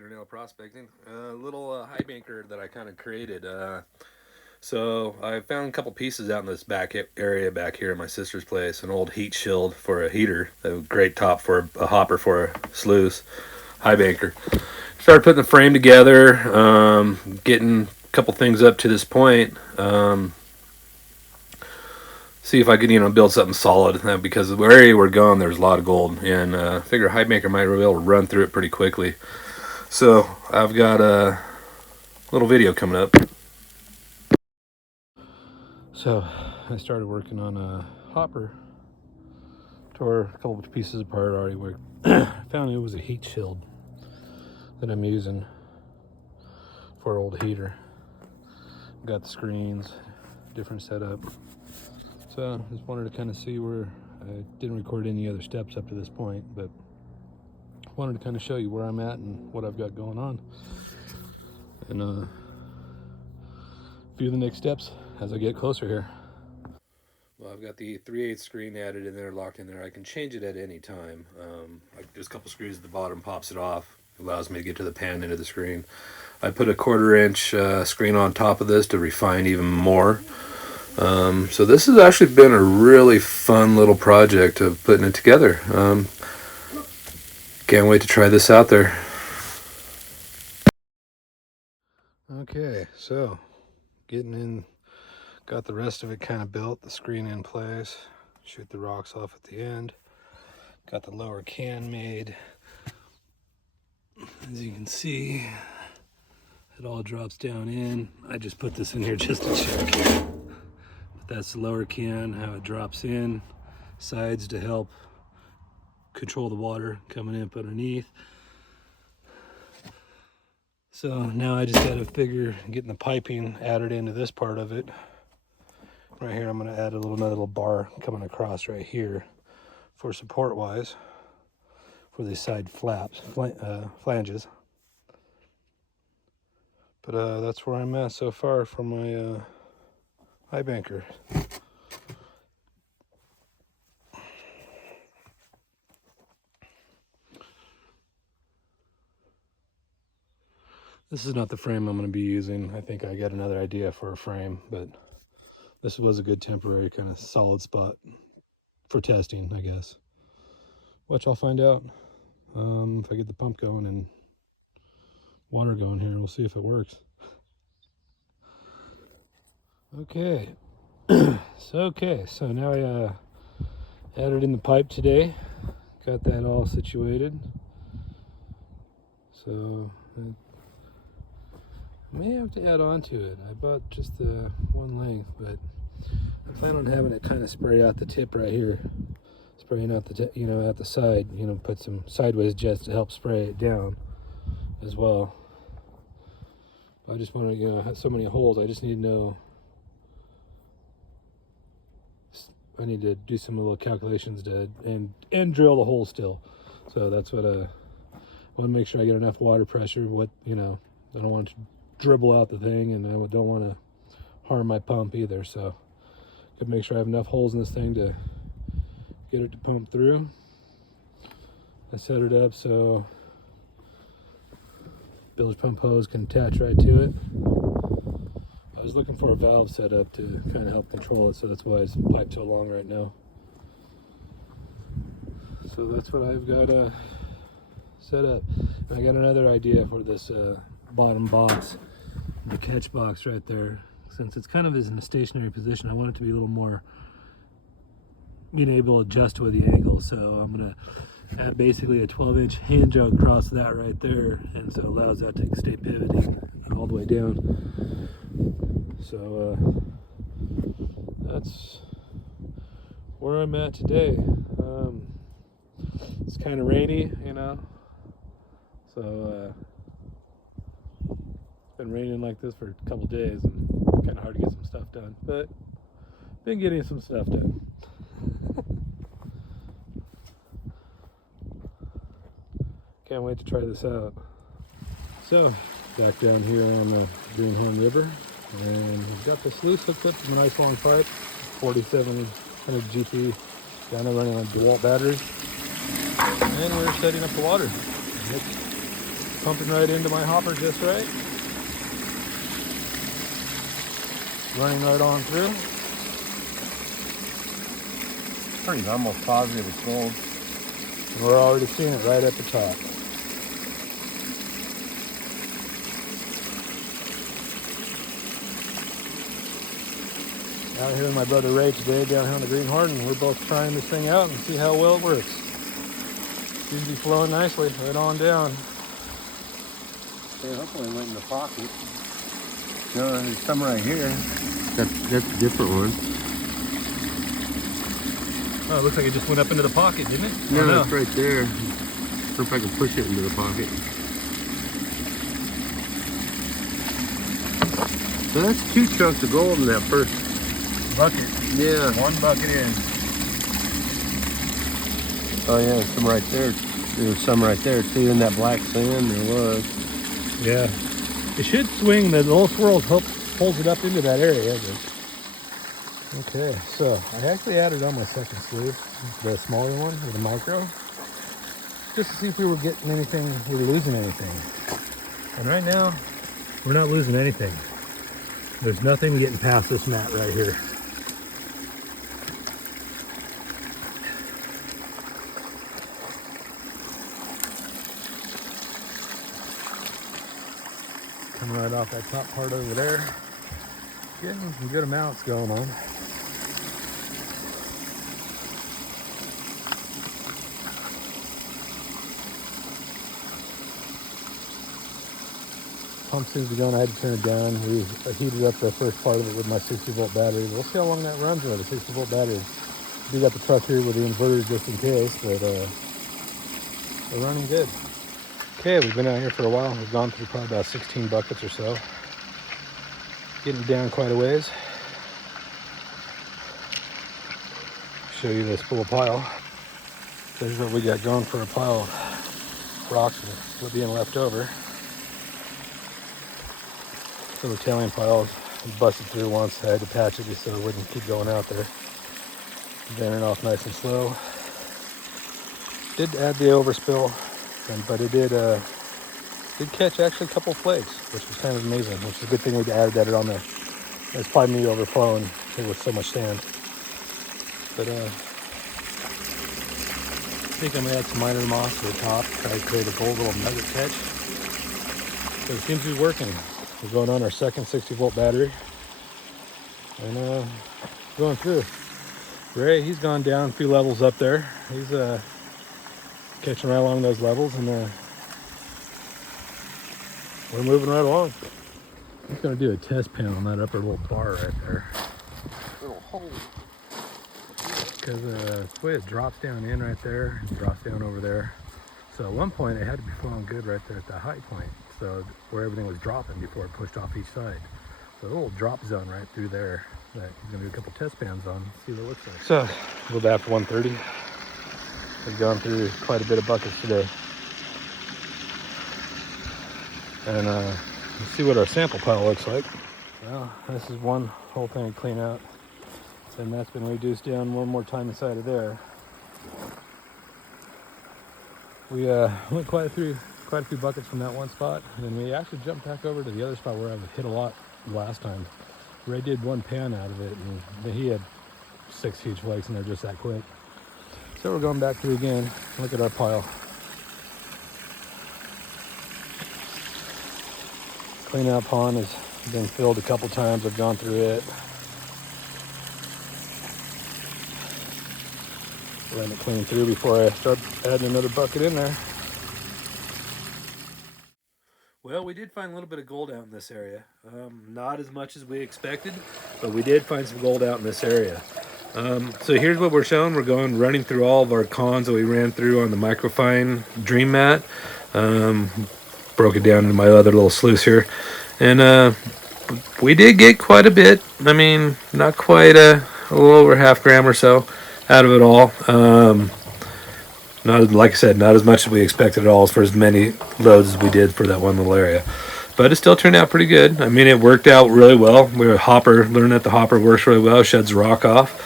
Peternell prospecting. A little Highbanker that I kind of created. So I found a couple pieces out in this back area back here at my sister's place. An old heat shield for a heater. A great top for a hopper for a sluice. Highbanker. Started putting the frame together. Getting a couple things up to this point. See if I could, build something solid because the area we're going, there's a lot of gold, and I figure a Highbanker might be able to run through it pretty quickly. So I've got a little video coming up. So I started working on a hopper. Tore a couple of pieces apart already. Found it was a heat shield that I'm using for an old heater. Got the screens, different setup. So just wanted to kind of see where I didn't record any other steps up to this point, but wanted to kind of show you where I'm at and what I've got going on, and a few of the next steps as I get closer here. Well, I've got the 3/8 screen added in there, locked in there. I can change it at any time. There's a couple screws at the bottom, pops it off, allows me to get to the pan end of the screen. I put a 1/4-inch screen on top of this to refine even more. So this has actually been a really fun little project of putting it together. Can't wait to try this out there. Okay, so getting in, got the rest of it kind of built, the screen in place, shoot the rocks off at the end. Got the lower can made. As you can see, it all drops down in. I just put this in here just to check. But that's the lower can, how it drops in. Sides to help control the water coming up underneath. So now I just got to figure getting the piping added into this part of it. Right here, I'm going to add another little bar coming across right here for support wise for these side flanges. But that's where I'm at so far for my Highbanker. This is not the frame I'm going to be using. I think I got another idea for a frame, but this was a good temporary kind of solid spot for testing, I guess. Which I'll find out if I get the pump going and water going here. We'll see if it works. Okay. So now I added in the pipe today. Got that all situated. So I may have to add on to it. I bought just the one length, but I plan on having it kind of spray out the tip right here, spraying out the at the side. Put some sideways jets to help spray it down as well. I just want to have so many holes. I just need to know. I need to do some little calculations and drill the hole still. So that's what I want to make sure I get enough water pressure. I don't want to dribble out the thing, and I don't want to harm my pump either. So I make sure I have enough holes in this thing to get it to pump through. I set it up so bilge pump hose can attach right to it. I was looking for a valve set up to kind of help control it, so that's why it's piped so long right now. So that's what I've got set up. And I got another idea for this bottom box, the catch box right there. Since it's kind of in a stationary position, I want it to be a little more able to adjust with the angle. So I'm going to add basically a 12-inch hinge across that right there, and so it allows that to stay pivoting all the way down. So that's where I'm at today. It's kind of rainy, so it's been raining like this for a couple days, and it's kind of hard to get some stuff done, but been getting some stuff done. Can't wait to try this out. So back down here on the Greenhorn River, and we've got the sluice hooked up to a nice long pipe, 4700 GP, down there running on DeWalt batteries, and we're setting up the water. Pumping right into my hopper just right. Running right on through. Pretty almost positive it's gold. We're already seeing it right at the top. Out here with my brother Ray today down here on the Greenhorn, and we're both trying this thing out and see how well it works. Seems to be flowing nicely right on down. Yeah, hopefully it went in the pocket. No, there's some right here. That's a different one. Oh, it looks like it just went up into the pocket, didn't it? No, no, it's right there. I wonder if I can push it into the pocket. So that's 2 chunks of gold in that first bucket. Yeah. 1 bucket in. Oh yeah, there's some right there. There's some right there too in that black sand. There was. Yeah. It should swing. The little swirls pulls it up into that area. Okay, so I actually added on my second sleeve, the smaller one with a micro, just to see if we were getting anything, we were losing anything. And right now, we're not losing anything. There's nothing getting past this mat right here. Coming right off that top part over there. Getting some good amounts going on. Pump seems to be going. I had to turn it down. We heated up the first part of it with my 60-volt battery. We'll see how long that runs with a 60-volt battery. We got the truck here with the inverter just in case, but we're running good. Okay, we've been out here for a while. We've gone through probably about 16 buckets or so. Getting down quite a ways. Show you this full pile. There's what we got going for a pile of rocks with being left over. So the tailing piles busted through once. I had to patch it just so it wouldn't keep going out there. Venting off nice and slow. Did add the overspill, but it did catch actually a couple flakes, which was kind of amazing. Which is a good thing we added that on there. It's probably me overflowing it with so much sand. But I think I'm gonna add some minor moss to the top, try to create a gold little nugget catch. So it seems to be working. We're going on our second 60-volt battery, and going through. Ray, he's gone down a few levels up there. He's catching right along those levels, and we're moving right along. I'm just gonna do a test pan on that upper little bar right there. Little hole. Because the way it drops down in right there, and drops down over there. So at one point it had to be flowing good right there at the high point. So where everything was dropping before it pushed off each side. So a little drop zone right through there that he's gonna do a couple test pans on, see what it looks like. So a little bit after 1:30. We've gone through quite a bit of buckets today. And let's see what our sample pile looks like. Well, this is one whole thing to clean out. And that's been reduced down one more time inside of there. We went quite a few buckets from that one spot, and then we actually jumped back over to the other spot where I hit a lot last time. Ray did 1 pan out of it, and he had 6 huge flakes in there just that quick. So we're going back through again. Look at our pile. Cleanout pond has been filled a couple times. I've gone through it. Letting it clean through before I start adding another bucket in there. Well, we did find a little bit of gold out in this area. Not as much as we expected, but we did find some gold out in this area. So here's what we're showing. We're running through all of our cons that we ran through on the microfine dream mat. Broke it down into my other little sluice here. And we did get quite a bit. I mean, not quite a little over ½ gram or so out of it all. Not, like I said, not as much as we expected at all for as many loads as we did for that one little area. But it still turned out pretty good. I mean, it worked out really well. Learned that the hopper works really well, sheds rock off.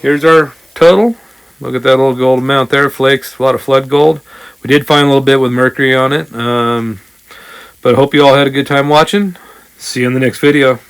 Here's our total. Look at that little gold amount there, flakes. A lot of flood gold. We did find a little bit with mercury on it. But I hope you all had a good time watching. See you in the next video.